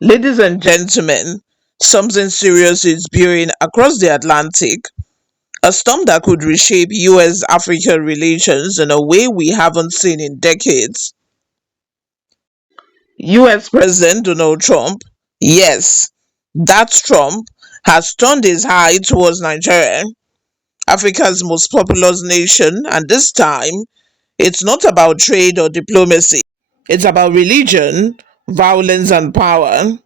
Ladies and gentlemen, something serious is brewing across the Atlantic, a storm that could reshape US Africa relations in a way we haven't seen in decades. US President Donald Trump, yes, that Trump, has turned his eye towards Nigeria, Africa's most populous nation, and this time it's not about trade or diplomacy. It's about religion, violence, and power.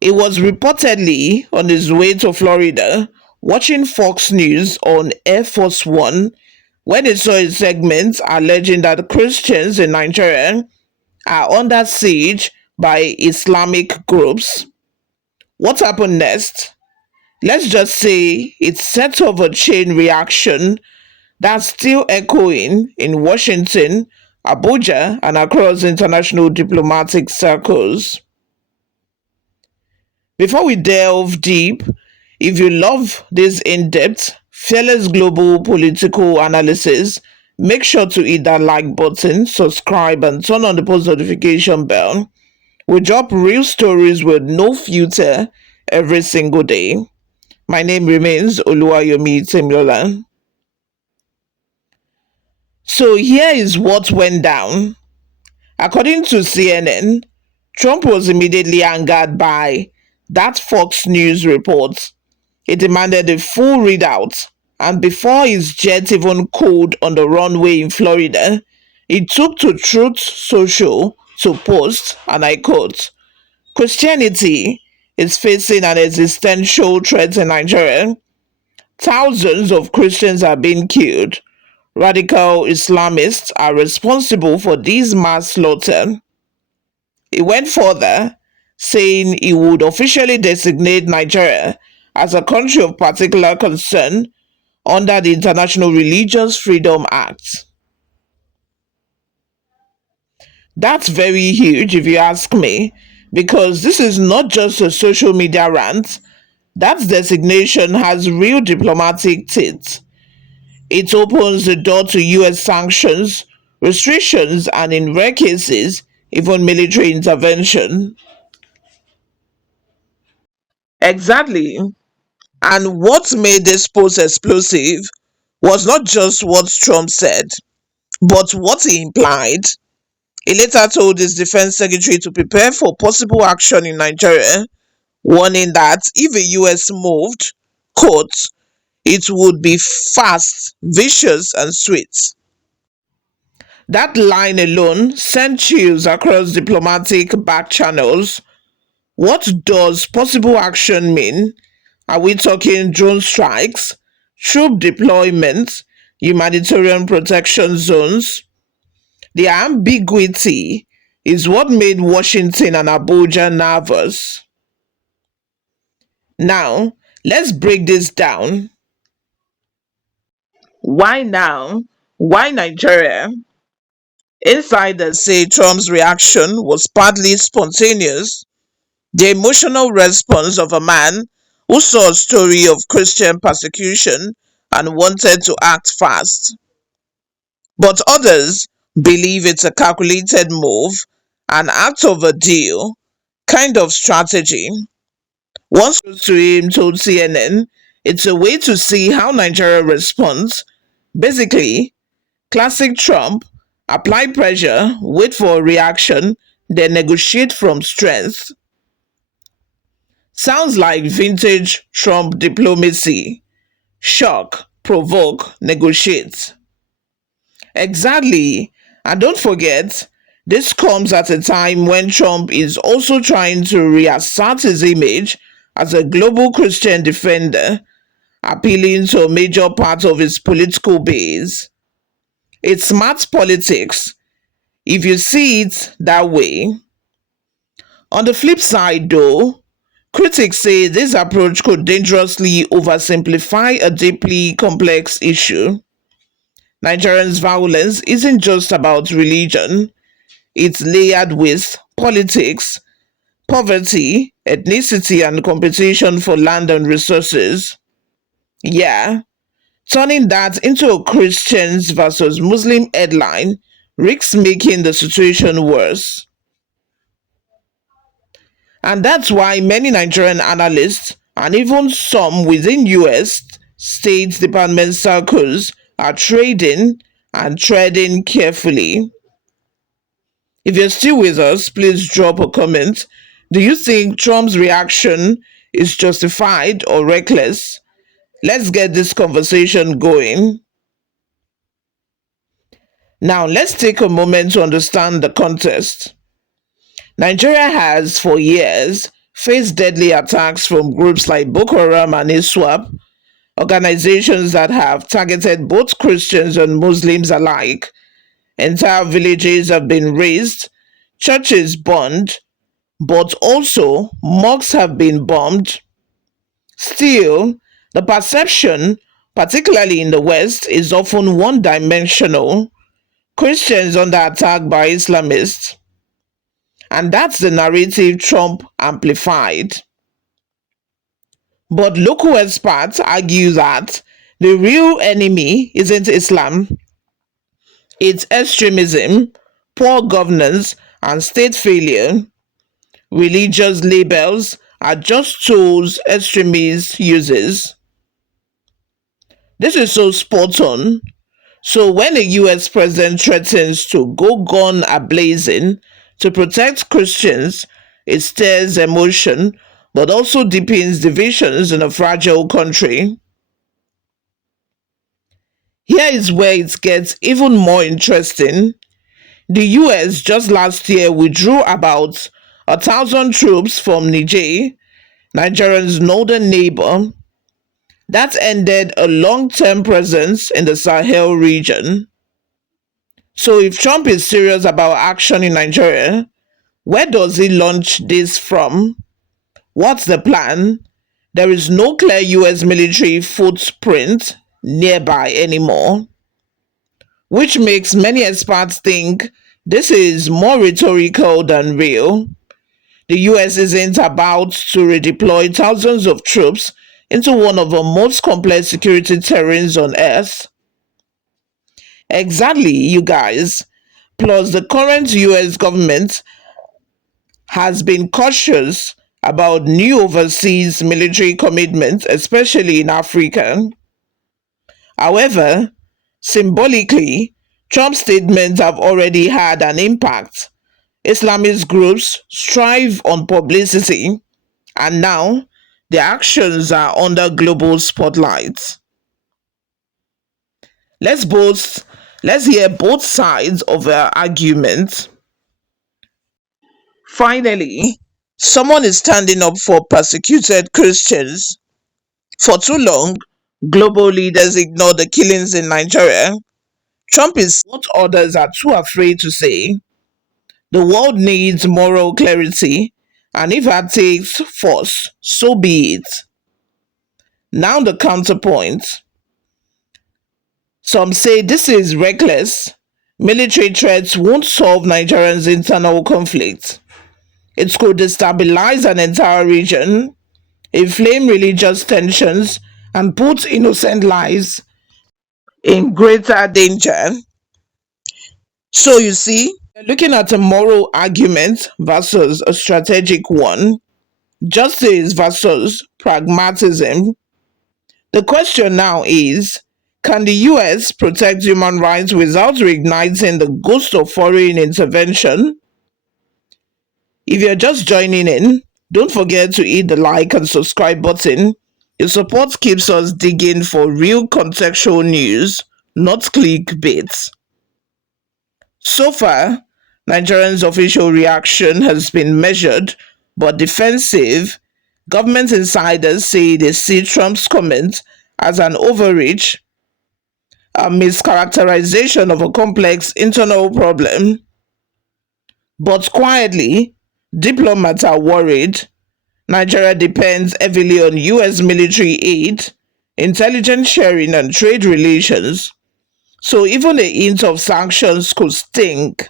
He was reportedly on his way to Florida watching Fox News on Air Force One when he saw a segment alleging that Christians in Nigeria are under siege by Islamic groups. What happened next? Let's just say it set off a chain reaction that's still echoing in Washington, Abuja, and across international diplomatic circles. Before we delve deep, if you love this in depth, fearless global political analysis, make sure to hit that like button, subscribe, and turn on the post notification bell. We drop real stories with no filter every single day. My name remains Oluwayomi Temiola. So here is what went down. According to CNN, Trump was immediately angered by that Fox News report. He demanded a full readout, and before his jet even cooled on the runway in Florida, he took to Truth Social to post, and I quote, Christianity is facing an existential threat in Nigeria. Thousands of Christians are being killed. Radical Islamists are responsible for this mass slaughter. He went further, saying he would officially designate Nigeria as a country of particular concern under the International Religious Freedom Act. That's very huge, if you ask me, because this is not just a social media rant. That designation has real diplomatic teeth. It opens the door to US sanctions, restrictions, and in rare cases, even military intervention. Exactly. And what made this post explosive was not just what Trump said, but what he implied. He later told his defense secretary to prepare for possible action in Nigeria, warning that if the US moved, quote, it would be fast, vicious, and sweet. That line alone sent chills across diplomatic back channels. What does possible action mean? Are we talking drone strikes, troop deployment, humanitarian protection zones? The ambiguity is what made Washington and Abuja nervous. Now, let's break this down. Why now? Why Nigeria? Insiders say Trump's reaction was partly spontaneous, the emotional response of a man who saw a story of Christian persecution and wanted to act fast. But others believe it's a calculated move, an act of a deal, kind of strategy. One source to him told CNN it's a way to see how Nigeria responds. Basically, classic Trump, apply pressure, wait for a reaction, then negotiate from strength. Sounds like vintage Trump diplomacy. Shock, provoke, negotiate. Exactly. And don't forget, this comes at a time when Trump is also trying to reassert his image as a global Christian defender, appealing to a major part of his political base. It's smart politics, if you see it that way. On the flip side, though, critics say this approach could dangerously oversimplify a deeply complex issue. Nigerians' violence isn't just about religion, it's layered with politics, poverty, ethnicity, and competition for land and resources. Yeah, turning that into a Christians versus Muslim headline risks making the situation worse. And that's why many Nigerian analysts and even some within US State Department circles are trading and treading carefully. If you're still with us, please drop a comment. Do you think Trump's reaction is justified or reckless? Let's get this conversation going. Now, let's take a moment to understand the context. Nigeria has, for years, faced deadly attacks from groups like Boko Haram and ISWAP, organizations that have targeted both Christians and Muslims alike. Entire villages have been razed, churches burned, but also mosques have been bombed. Still, the perception, particularly in the West, is often one dimensional. Christians under attack by Islamists. And that's the narrative Trump amplified. But local experts argue that the real enemy isn't Islam, it's extremism, poor governance, and state failure. Religious labels are just tools extremists uses. This is so spot on. So when a US president threatens to go gun ablazing to protect Christians, it stirs emotion but also deepens divisions in a fragile country. Here is where it gets even more interesting. The US just last year withdrew about 1,000 troops from Niger, Nigeria's northern neighbor. That ended a long term presence in the Sahel region. So, if Trump is serious about action in Nigeria, where does he launch this from? What's the plan? There is no clear US military footprint nearby anymore, which makes many experts think this is more rhetorical than real. The US isn't about to redeploy thousands of troops into one of the most complex security terrains on earth. Exactly, you guys. Plus, the current US government has been cautious about new overseas military commitments, especially in Africa. However, symbolically, Trump's statements have already had an impact. Islamist groups strive on publicity, and now their actions are under global spotlight. Let's both let's hear both sides of the argument. Finally, someone is standing up for persecuted Christians. For too long, global leaders ignore the killings in Nigeria. Trump is what others are too afraid to say. The world needs moral clarity, and if that takes force, so be it. Now, the counterpoint. Some say this is reckless. Military threats won't solve Nigeria's internal conflict. It could destabilize an entire region, inflame religious tensions, and put innocent lives in greater danger. So you see, looking at a moral argument versus a strategic one, justice versus pragmatism. The question now is, can the US protect human rights without reigniting the ghost of foreign intervention? If you're just joining in, don't forget to hit the like and subscribe button. Your support keeps us digging for real contextual news, not clickbait. So far, Nigerians' official reaction has been measured but defensive. Government insiders say they see Trump's comment as an overreach, a mischaracterization of a complex internal problem. But quietly, diplomats are worried. Nigeria depends heavily on US military aid, intelligence sharing, and trade relations. So even a hint of sanctions could stink.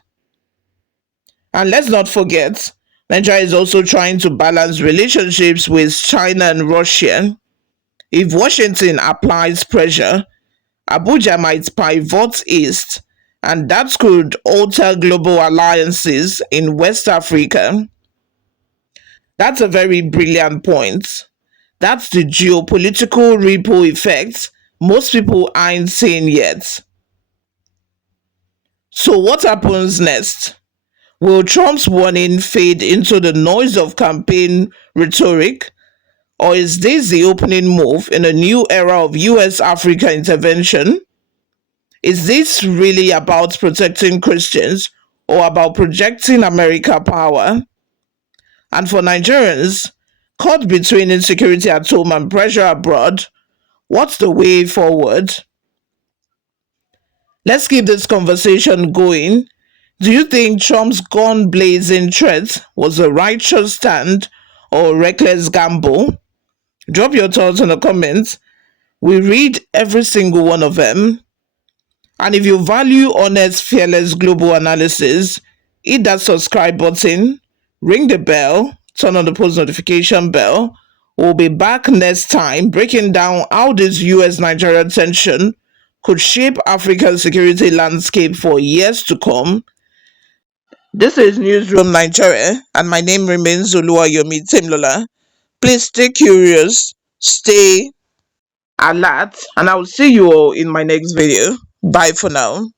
And let's not forget, Nigeria is also trying to balance relationships with China and Russia. If Washington applies pressure, Abuja might pivot east, and that could alter global alliances in West Africa. That's a very brilliant point. That's the geopolitical ripple effect most people aren't seeing yet. So, what happens next? Will Trump's warning fade into the noise of campaign rhetoric, or is this the opening move in a new era of US Africa intervention? Is this really about protecting Christians or about projecting America power? And for Nigerians, caught between insecurity at home and pressure abroad, what's the way forward? Let's keep this conversation going. Do you think Trump's gun blazing threat was a righteous stand or a reckless gamble? Drop your thoughts in the comments. We read every single one of them. And if you value honest, fearless global analysis, hit that subscribe button, ring the bell, turn on the post notification bell. We'll be back next time breaking down how this US Nigeria tension could shape Africa's security landscape for years to come. This is Newsroom Nigeria, and my name remains Oluwayomi Timlola. Please stay curious, stay alert, and I will see you all in my next video. Bye for now.